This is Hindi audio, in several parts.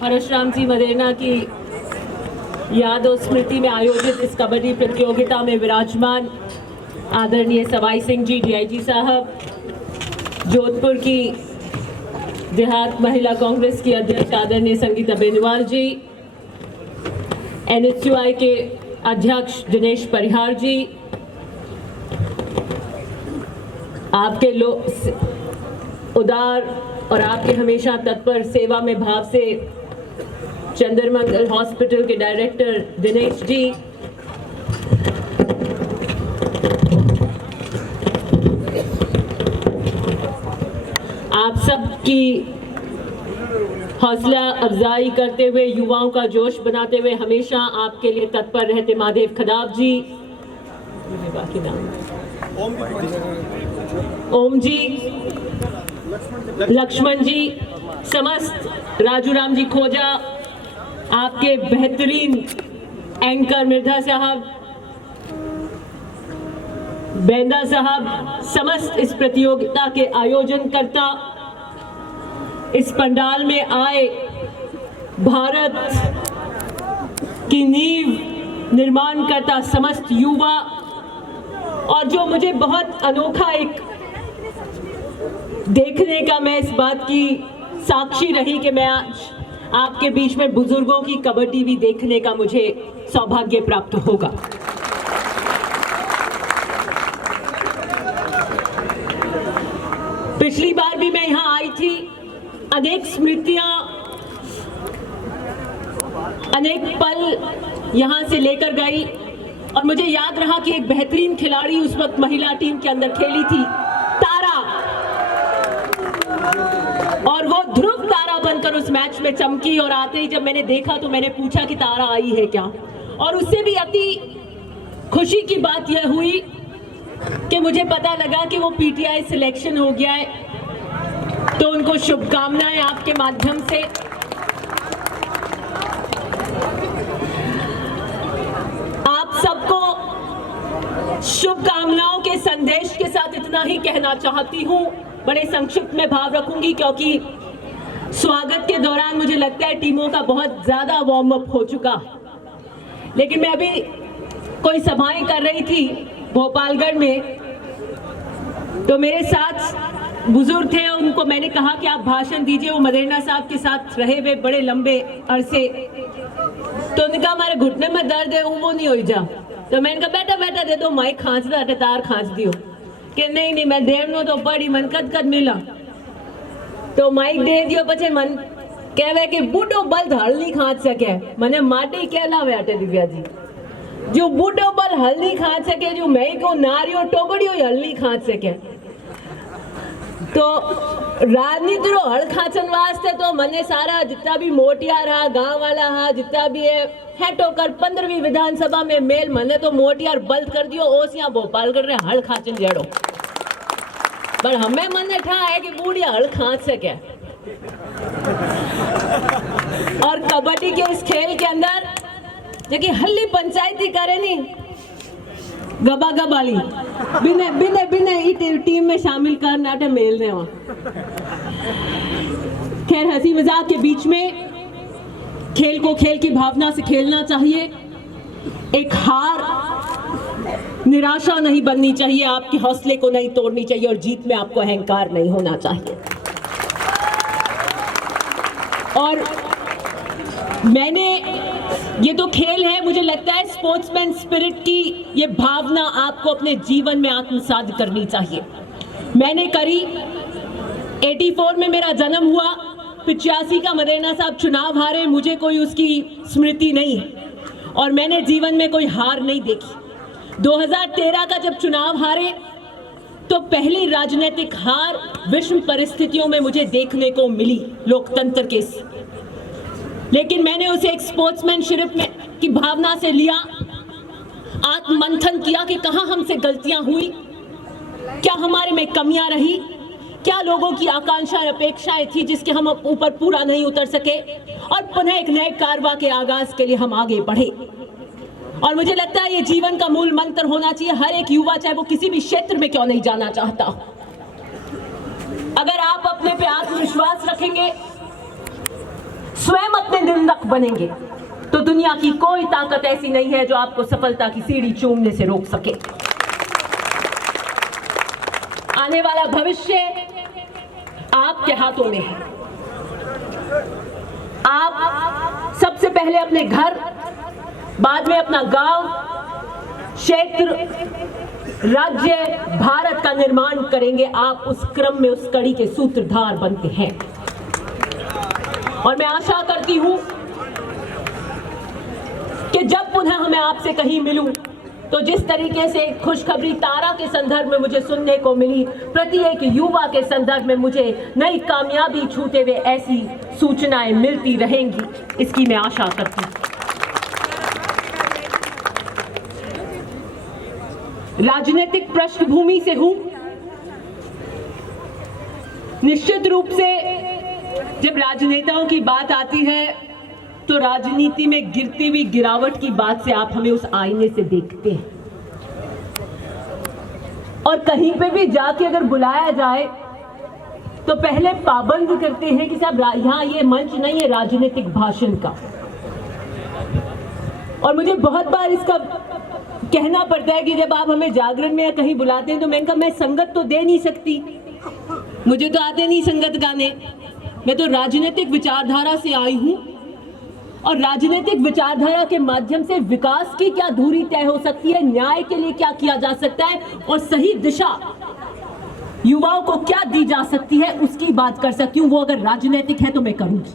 परशुराम जी मदेरणा की याद और स्मृति में आयोजित इस कबड्डी प्रतियोगिता में विराजमान आदरणीय सवाई सिंह जी डीआईजी साहब, जोधपुर की देहात महिला कांग्रेस की अध्यक्ष आदरणीय संगीता बेनीवाल जी, NSUI के अध्यक्ष दिनेश परिहार जी, आपके उदार और आपके हमेशा तत्पर सेवा में भाव से चंद्रमंगल हॉस्पिटल के डायरेक्टर दिनेश जी, आप सब की हौसला अफजाई करते हुए, युवाओं का जोश बनाते हुए हमेशा आपके लिए तत्पर रहते महादेव खदाब जी, बाकी नाम ओम जी, लक्ष्मण जी, समस्त राजू राम जी खोजा, आपके बेहतरीन एंकर मिर्धा साहब, बेंदा साहब, समस्त इस प्रतियोगिता के आयोजनकर्ता, इस पंडाल में आए भारत की नींव निर्माण करता समस्त युवा, और जो मुझे बहुत अनोखा एक देखने का, मैं इस बात की साक्षी रही कि मैं आज आपके बीच में बुजुर्गों की कबड्डी भी देखने का मुझे सौभाग्य प्राप्त होगा। पिछली बार भी मैं यहाँ आई थी, अनेक स्मृतियां, अनेक पल यहाँ से लेकर गई, और मुझे याद रहा कि एक बेहतरीन खिलाड़ी उस वक्त महिला टीम के अंदर खेली थी, तारा, और वो ध्रुव तारा बनकर उस मैच में चमकी। और आते ही जब मैंने देखा तो मैंने पूछा कि तारा आई है क्या, और उससे भी अति खुशी की बात यह हुई कि मुझे पता लगा कि वो PTI सिलेक्शन हो गया है, तो उनको शुभकामनाएं आपके माध्यम से। आप सबको शुभकामनाओं के संदेश के साथ इतना ही कहना चाहती हूं, बड़े संक्षिप्त में भाव रखूंगी क्योंकि स्वागत के दौरान मुझे लगता है टीमों का बहुत ज्यादा वार्म अप हो चुका। लेकिन मैं अभी कोई सभाएं कर रही थी भोपालगढ़ में, तो मेरे साथ बुजुर्ग थे, उनको मैंने कहा कि आप भाषण दीजिए। वो मदेरणा साहब के साथ रहे हुए बड़े लंबे अरसे, तो उन्होंने कहा हमारे घुटने में दर्द है, वो नहीं हो जा। तो मैंने कहा बेटा बेटा दे दो माइक खांच दे, तार खांच दियो कि नहीं नहीं मैं देव नो तो बड़ी मन कद मिला, तो माइक दे दियो। पछे मन कहवे कि बूढ़ो बल्द हल नहीं खांच सके, मने माटी कहलावे अटे दिव्या जी, जो बूढ़ो बल हल नहीं खांच सके, जो मैं को नारियो टोकड़ियो हल नहीं खांच सके। तो राजनीति रो हल खाचन वास्ते तो मने सारा जितना भी मोटिया रहा, गांव वाला हा, जितना भी है टोकर 15वीं विधानसभा में मेल, मने तो मोटियार बल्द कर दियो ओस यहाँ भोपालगढ़ रे हल खाचन जेड़ो, पर हमें मने ठा है कि बूढ़िया हल खाच सके। और कबड्डी के इस खेल के अंदर जो हल्ली पंचायती करे नी गबा गबाली बिने बिने बिने टीम में शामिल कर नाटे मेल रहे। खैर, हंसी मजाक के बीच में खेल को खेल की भावना से खेलना चाहिए। एक हार निराशा नहीं बननी चाहिए, आपके हौसले को नहीं तोड़नी चाहिए, और जीत में आपको अहंकार नहीं होना चाहिए। और मैंने ये तो खेल है, मुझे लगता है स्पोर्ट्समैन स्पिरिट की ये भावना आपको अपने जीवन में आत्मसात करनी चाहिए। मैंने करी, 84 में मेरा जन्म हुआ, 85 का मदेरणा साहब चुनाव हारे, मुझे कोई उसकी स्मृति नहीं है, और मैंने जीवन में कोई हार नहीं देखी। 2013 का जब चुनाव हारे तो पहली राजनीतिक हार विषम परिस्थितियों में मुझे देखने को मिली लोकतंत्र के, लेकिन मैंने उसे एक स्पोर्ट्समैनशिप में की भावना से लिया, आत्ममंथन किया कि कहाँ हमसे गलतियां हुई, क्या हमारे में कमियां रही, क्या लोगों की आकांक्षाएं अपेक्षाएं थी जिसके हम ऊपर पूरा नहीं उतर सके, और पुनः एक नए कारवां के आगाज के लिए हम आगे बढ़े। और मुझे लगता है ये जीवन का मूल मंत्र होना चाहिए हर एक युवा, चाहे वो किसी भी क्षेत्र में क्यों नहीं जाना चाहता। अगर आप अपने पे आत्मविश्वास रखेंगे, स्वयं अपने चिकित्सक बनेंगे तो दुनिया की कोई ताकत ऐसी नहीं है जो आपको सफलता की सीढ़ी चूमने से रोक सके। आने वाला भविष्य आपके हाथों में है। आप सबसे पहले अपने घर, बाद में अपना गांव, क्षेत्र, राज्य, भारत का निर्माण करेंगे। आप उस क्रम में, उस कड़ी के सूत्रधार बनते हैं। और मैं आशा करती हूं कि जब पुनः मैं आपसे कहीं मिलूं तो जिस तरीके से खुशखबरी तारा के संदर्भ में मुझे सुनने को मिली, प्रति एक युवा के संदर्भ में मुझे नई कामयाबी छूते हुए ऐसी सूचनाएं मिलती रहेंगी, इसकी मैं आशा करती हूं। राजनीतिक पृष्ठभूमि से हूं। निश्चित रूप से जब राजनेताओं की बात आती है तो राजनीति में गिरती हुई गिरावट की बात से आप हमें उस आईने से देखते हैं। और कहीं पे भी जाके अगर बुलाया जाए तो पहले पाबंद करते हैं कि साहब यहां ये मंच नहीं है राजनीतिक भाषण का। और मुझे बहुत बार इसका कहना पड़ता है कि जब आप हमें जागरण में या कहीं बुलाते हैं तो मैं संगत तो दे नहीं सकती, मुझे तो आते नहीं संगत गाने। मैं तो राजनीतिक विचारधारा से आई हूं और राजनीतिक विचारधारा के माध्यम से विकास की क्या धुरी तय हो सकती है, न्याय के लिए क्या किया जा सकता है और सही दिशा युवाओं को क्या दी जा सकती है, उसकी बात कर सकती हूं। वो अगर राजनीतिक है तो मैं करूंगी।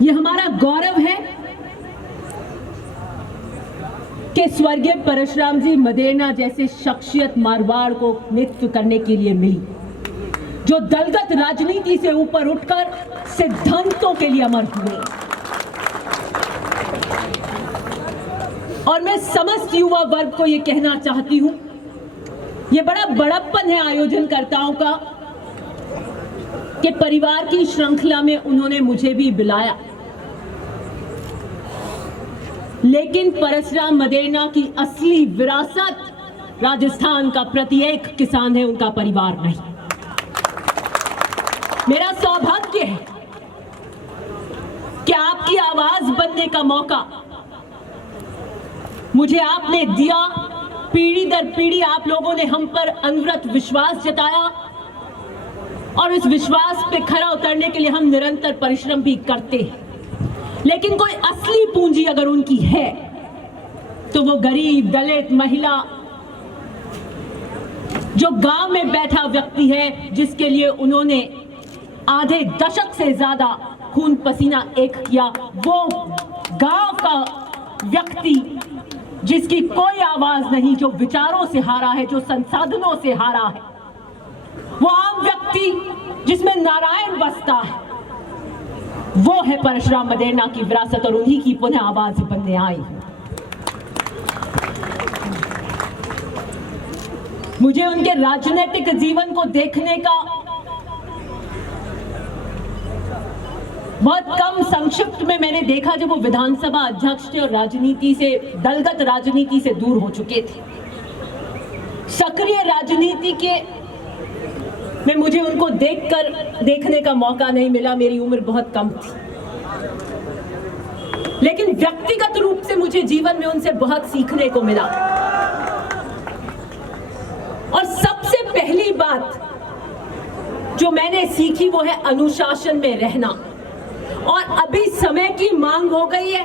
ये हमारा गौरव है कि स्वर्गीय परशुराम जी मदेना जैसे शख्सियत मारवाड़ को नेतृत्व करने के लिए मिली, जो दलगत राजनीति से ऊपर उठकर सिद्धांतों के लिए अमर हुए। और मैं समस्त युवा वर्ग को यह कहना चाहती हूं, यह बड़ा बड़प्पन है आयोजनकर्ताओं का कि परिवार की श्रृंखला में उन्होंने मुझे भी बुलाया, लेकिन परशुराम मदेना की असली विरासत राजस्थान का प्रत्येक किसान है, उनका परिवार नहीं। मेरा सौभाग्य है कि आपकी आवाज बनने का मौका मुझे आपने दिया। पीढ़ी दर पीढ़ी आप लोगों ने हम पर अनवरत विश्वास जताया और इस विश्वास पे खरा उतरने के लिए हम निरंतर परिश्रम भी करते हैं। लेकिन कोई असली पूंजी अगर उनकी है तो वो गरीब, दलित, महिला, जो गांव में बैठा व्यक्ति है, जिसके लिए उन्होंने आधे दशक से ज्यादा खून पसीना एक किया, वो गांव का व्यक्ति जिसकी कोई आवाज नहीं, जो विचारों से हारा है, जो संसाधनों से हारा है, वो आम व्यक्ति जिसमें नारायण बसता है, वो है परशुराम मदेना की विरासत और उन्हीं की पुनः आवाज बनने आई। मुझे उनके राजनीतिक जीवन को देखने का बहुत कम संक्षिप्त में मैंने देखा जब वो विधानसभा अध्यक्ष थे और राजनीति से, दलगत राजनीति से दूर हो चुके थे। सक्रिय राजनीति के में मुझे उनको देखने का मौका नहीं मिला, मेरी उम्र बहुत कम थी। लेकिन व्यक्तिगत रूप से मुझे जीवन में उनसे बहुत सीखने को मिला। और सबसे पहली बात जो मैंने सीखी वो है अनुशासन में रहना। और अभी समय की मांग हो गई है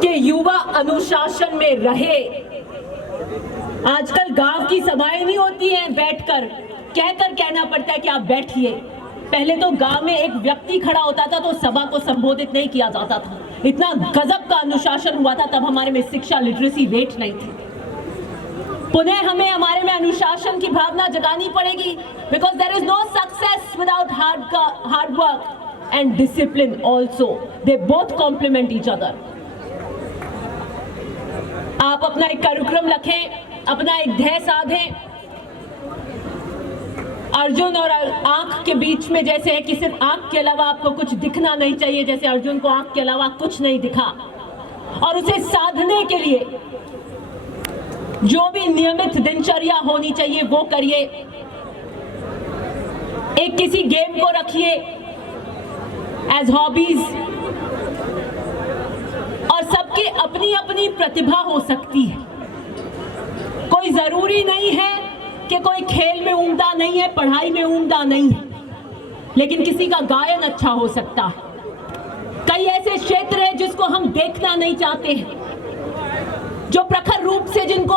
कि युवा अनुशासन में रहे। आजकल गांव की सभाएं नहीं होती हैं, बैठकर कहना पड़ता है कि आप बैठिए। पहले तो गांव में एक व्यक्ति खड़ा होता था तो सभा को संबोधित नहीं किया जाता था। इतना गजब का अनुशासन हुआ था, तब हमारे में शिक्षा, लिटरेसी रेट नहीं थी। पुनः हमें हमारे में अनुशासन की भावना जगानी पड़ेगी, because there is no success without hard work and discipline also, they both complement each other. आप अपना एक कार्यक्रम रखें, अपना एक ध्येय साधें। अर्जुन और आंख के बीच में जैसे है कि सिर्फ आंख के अलावा आपको कुछ दिखना नहीं चाहिए, जैसे अर्जुन को आंख के अलावा कुछ नहीं दिखा। और उसे साधने के लिए जो भी नियमित दिनचर्या होनी चाहिए वो करिए। एक किसी गेम को रखिए एज हॉबीज, और सबकी अपनी अपनी प्रतिभा हो सकती है। कोई जरूरी नहीं है कि कोई खेल में उम्दा नहीं है, पढ़ाई में उम्दा नहीं है, लेकिन किसी का गायन अच्छा हो सकता है। कई ऐसे क्षेत्र हैं जिसको हम देखना नहीं चाहते हैं, जो प्रखर रूप से जिनको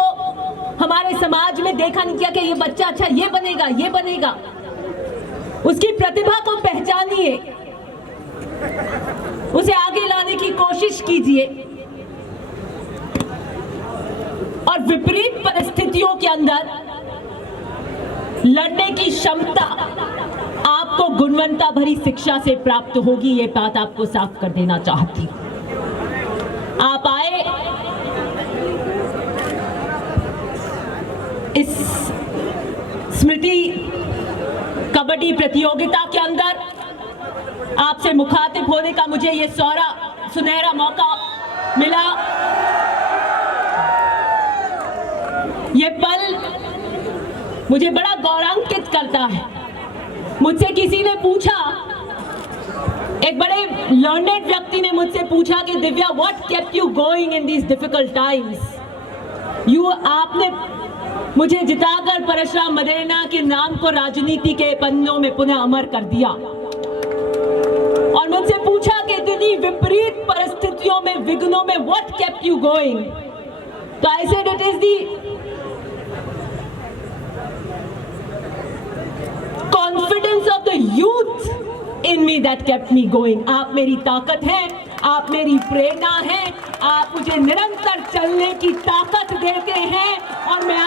हमारे समाज में देखा नहीं किया कि ये बच्चा अच्छा ये बनेगा, ये बनेगा। उसकी प्रतिभा को पहचानिए, उसे आगे लाने की कोशिश कीजिए, और विपरीत परिस्थितियों के अंदर लड़ने की क्षमता आपको गुणवत्ता भरी शिक्षा से प्राप्त होगी। ये बात आपको साफ कर देना चाहती हूं। आप आए इस स्मृति कबड्डी प्रतियोगिता के अंदर आपसे मुखातिब होने का मुझे ये सुनहरा मौका मिला। ये पल मुझे बड़ा गौरवान्वित करता है। मुझसे किसी ने पूछा, एक बड़े लर्नेड व्यक्ति ने मुझसे पूछा कि Divya, what kept you going in these difficult times? आपने मुझे जिताकर परशुराम मदेरणा के नाम को राजनीति के पन्नों में पुनः अमर कर दिया, और मुझसे पूछा कि इतनी विपरीत परिस्थितियों में, विघ्नों में, व्हाट केप्ट यू गोइंग? तो I said it is the confidence of the youth in me that kept me going. आप मेरी ताकत हैं, आप मेरी प्रेरणा हैं, आप मुझे निरंतर चलने की ताकत देते हैं, और मैं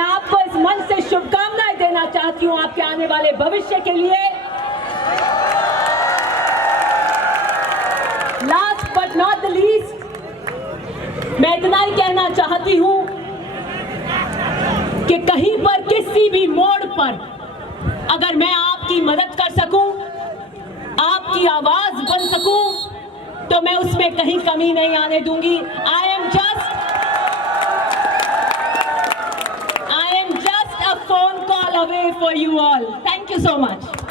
आपको इस मन से शुभकामनाएं देना चाहती हूं आपके आने वाले भविष्य के लिए। Last but not the least, मैं इतना ही कहना चाहती हूं कि कहीं पर, किसी भी मोड़ पर, अगर मैं आपकी मदद कर सकूं, आपकी आवाज बन सकूं, तो मैं उसमें कहीं कमी नहीं आने दूंगी। I am just a phone call away for you all. Thank you so much.